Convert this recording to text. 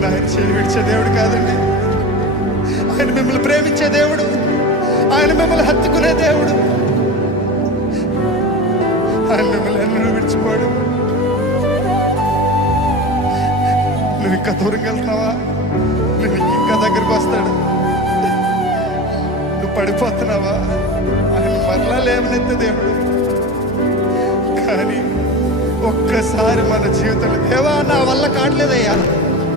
కానీ ఆయన చేయి విడిచే దేవుడు కాదండి. ఆయన మిమ్మల్ని ప్రేమించే దేవుడు, ఆయన మిమ్మల్ని హత్తుకునే దేవుడు. ఆయన మిమ్మల్ని ఎన్నడూ విడిచిపోడు. నువ్వు ఇంకా దూరంగా వెళ్తున్నావా? నువ్వు ఇంకా దగ్గరకు వస్తాడు. నువ్వు పడిపోతున్నావా? ఆయన మరలా లేవనెత్తే దేవుడు. కానీ ఒక్కసారి మన జీవితంలో, దేవా నా వల్ల కావట్లేదయ్యా,